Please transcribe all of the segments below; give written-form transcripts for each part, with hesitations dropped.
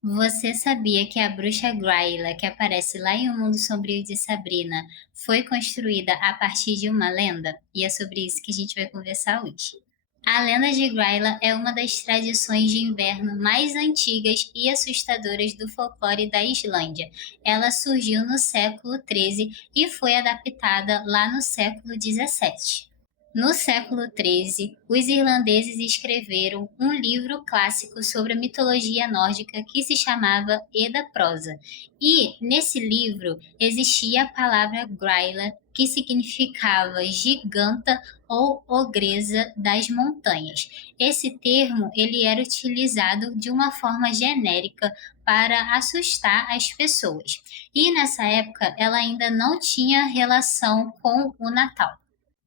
Você sabia que a bruxa Gryla, que aparece lá em O Mundo Sombrio de Sabrina, foi construída a partir de uma lenda? E é sobre isso que a gente vai conversar hoje. A lenda de Gryla é uma das tradições de inverno mais antigas e assustadoras do folclore da Islândia. Ela surgiu no século XIII e foi adaptada lá no século XVII. No século XIII, os irlandeses escreveram um livro clássico sobre a mitologia nórdica que se chamava Edda Prosa. E nesse livro existia a palavra Gryla, que significava giganta ou ogresa das montanhas. Esse termo ele era utilizado de uma forma genérica para assustar as pessoas. E nessa época ela ainda não tinha relação com o Natal.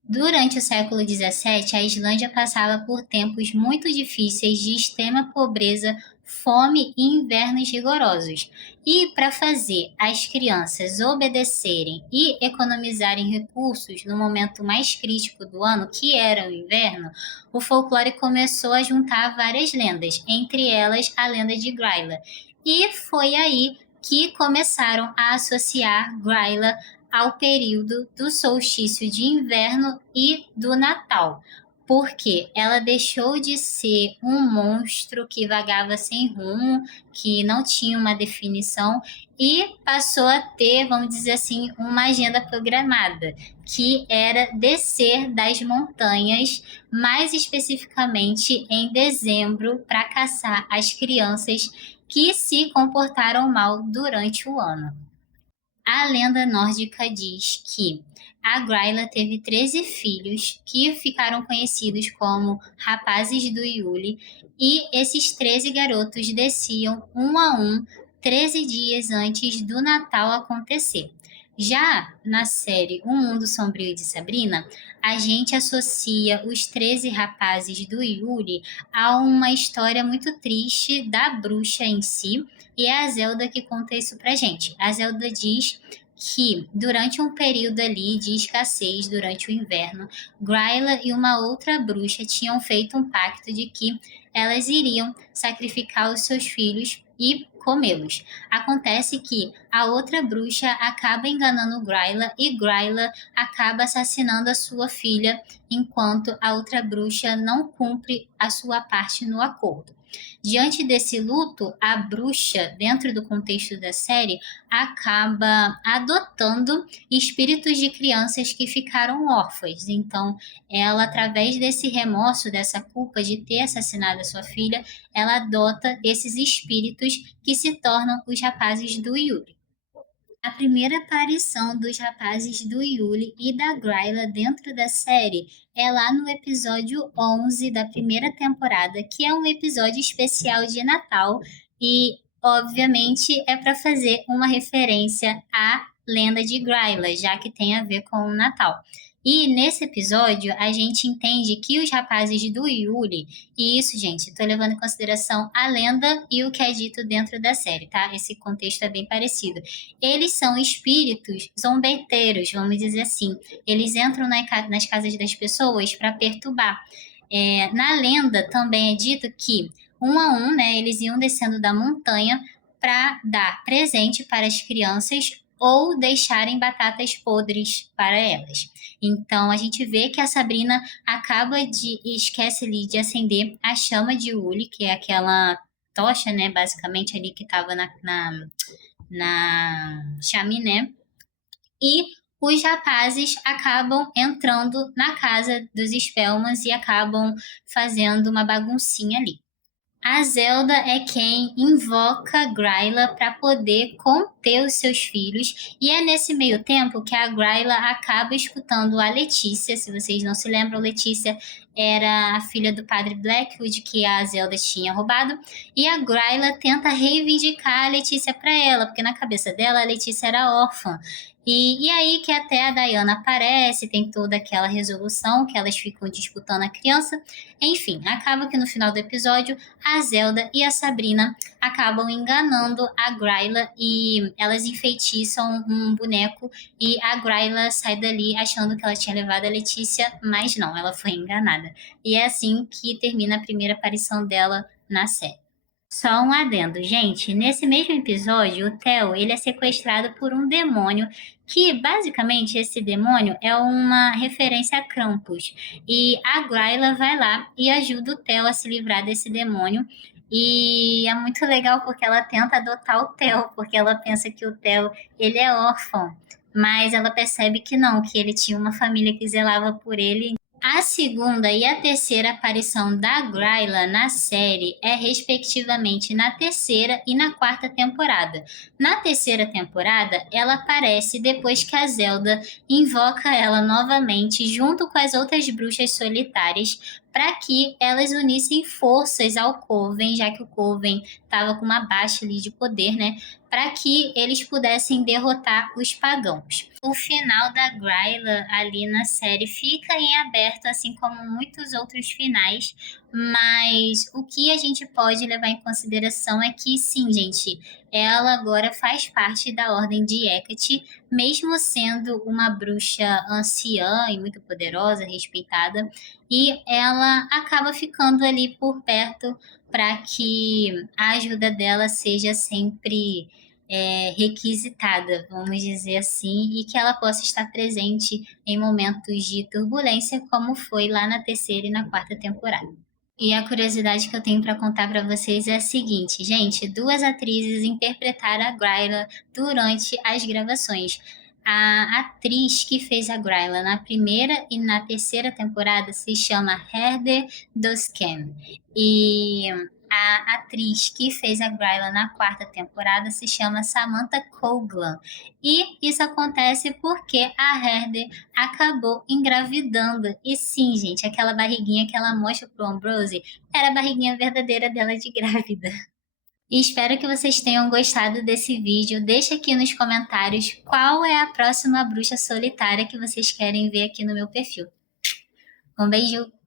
Durante o século XVII, a Islândia passava por tempos muito difíceis de extrema pobreza, fome e invernos rigorosos. E para fazer as crianças obedecerem e economizarem recursos no momento mais crítico do ano, que era o inverno, o folclore começou a juntar várias lendas, entre elas a lenda de Gryla. E foi aí que começaram a associar Gryla ao período do solstício de inverno e do Natal, porque ela deixou de ser um monstro que vagava sem rumo, que não tinha uma definição, e passou a ter, vamos dizer assim, uma agenda programada, que era descer das montanhas, mais especificamente em dezembro, para caçar as crianças que se comportaram mal durante o ano. A lenda nórdica diz que a Gryla teve 13 filhos que ficaram conhecidos como Rapazes do Yule, e esses 13 garotos desciam um a um 13 dias antes do Natal acontecer. Já na série O Mundo Sombrio de Sabrina, a gente associa os 13 rapazes do Yule a uma história muito triste da bruxa em si, e é a Zelda que conta isso pra gente. A Zelda diz que, durante um período ali de escassez durante o inverno, Gryla e uma outra bruxa tinham feito um pacto de que elas iriam sacrificar os seus filhos e comê-los. Acontece que a outra bruxa acaba enganando Gryla e Gryla acaba assassinando a sua filha, enquanto a outra bruxa não cumpre a sua parte no acordo. Diante desse luto, a bruxa, dentro do contexto da série, acaba adotando espíritos de crianças que ficaram órfãs. Então, ela, através desse remorso, dessa culpa de ter assassinado a sua filha, ela adota esses espíritos que se tornam os rapazes do Yuri. A primeira aparição dos rapazes do Yuli e da Gryla dentro da série é lá no episódio 11 da primeira temporada, que é um episódio especial de Natal e, obviamente, é para fazer uma referência à lenda de Gryla, já que tem a ver com o Natal. E nesse episódio a gente entende que os rapazes do Yuli, e isso, gente, estou levando em consideração a lenda e o que é dito dentro da série, tá? Esse contexto é bem parecido. Eles são espíritos zombeteiros, vamos dizer assim. Eles entram nas casas das pessoas para perturbar. Na lenda também é dito que, um a um, né, eles iam descendo da montanha para dar presente para as crianças ou deixarem batatas podres para elas. Então a gente vê que a Sabrina esquece ali de acender a chama de Uli, que é aquela tocha, né, basicamente ali que estava na chaminé, e os rapazes acabam entrando na casa dos Spellmans e acabam fazendo uma baguncinha ali. A Zelda é quem invoca Gryla para poder conter os seus filhos, e é nesse meio tempo que a Gryla acaba escutando a Letícia. Se vocês não se lembram, Letícia era a filha do padre Blackwood que a Zelda tinha roubado, e a Gryla tenta reivindicar a Letícia para ela, porque na cabeça dela a Letícia era órfã. E aí que até a Diana aparece, tem toda aquela resolução que elas ficam disputando a criança. Enfim, acaba que no final do episódio a Zelda e a Sabrina acabam enganando a Gryla e elas enfeitiçam um boneco, e a Gryla sai dali achando que ela tinha levado a Letícia, mas não, ela foi enganada. E é assim que termina a primeira aparição dela na série. Só um adendo, gente, nesse mesmo episódio, o Theo, ele é sequestrado por um demônio que, basicamente, esse demônio é uma referência a Krampus. E a Gryla vai lá e ajuda o Theo a se livrar desse demônio. E é muito legal porque ela tenta adotar o Theo, porque ela pensa que o Theo, ele é órfão. Mas ela percebe que não, que ele tinha uma família que zelava por ele. A segunda e a terceira aparição da Gryla na série é, respectivamente, na terceira e na quarta temporada. Na terceira temporada, ela aparece depois que a Zelda invoca ela novamente junto com as outras bruxas solitárias para que elas unissem forças ao Coven, já que o Coven estava com uma baixa ali de poder, né? Para que eles pudessem derrotar os pagãos. O final da Gryla ali na série fica em aberto, assim como muitos outros finais, mas o que a gente pode levar em consideração é que, sim, gente, ela agora faz parte da Ordem de Hecate, mesmo sendo uma bruxa anciã e muito poderosa, respeitada, e ela acaba ficando ali por perto para que a ajuda dela seja sempre requisitada, vamos dizer assim, e que ela possa estar presente em momentos de turbulência, como foi lá na terceira e na quarta temporada. E a curiosidade que eu tenho para contar para vocês é a seguinte, gente, duas atrizes interpretaram a Gryla durante as gravações. A atriz que fez a Gryla na primeira e na terceira temporada se chama Heather Dosken. E a atriz que fez a Gryla na quarta temporada se chama Samantha Coughlin. E isso acontece porque a Heather acabou engravidando. E sim, gente, aquela barriguinha que ela mostra pro Ambrose era a barriguinha verdadeira dela de grávida. E espero que vocês tenham gostado desse vídeo. Deixa aqui nos comentários qual é a próxima bruxa solitária que vocês querem ver aqui no meu perfil. Um beijo!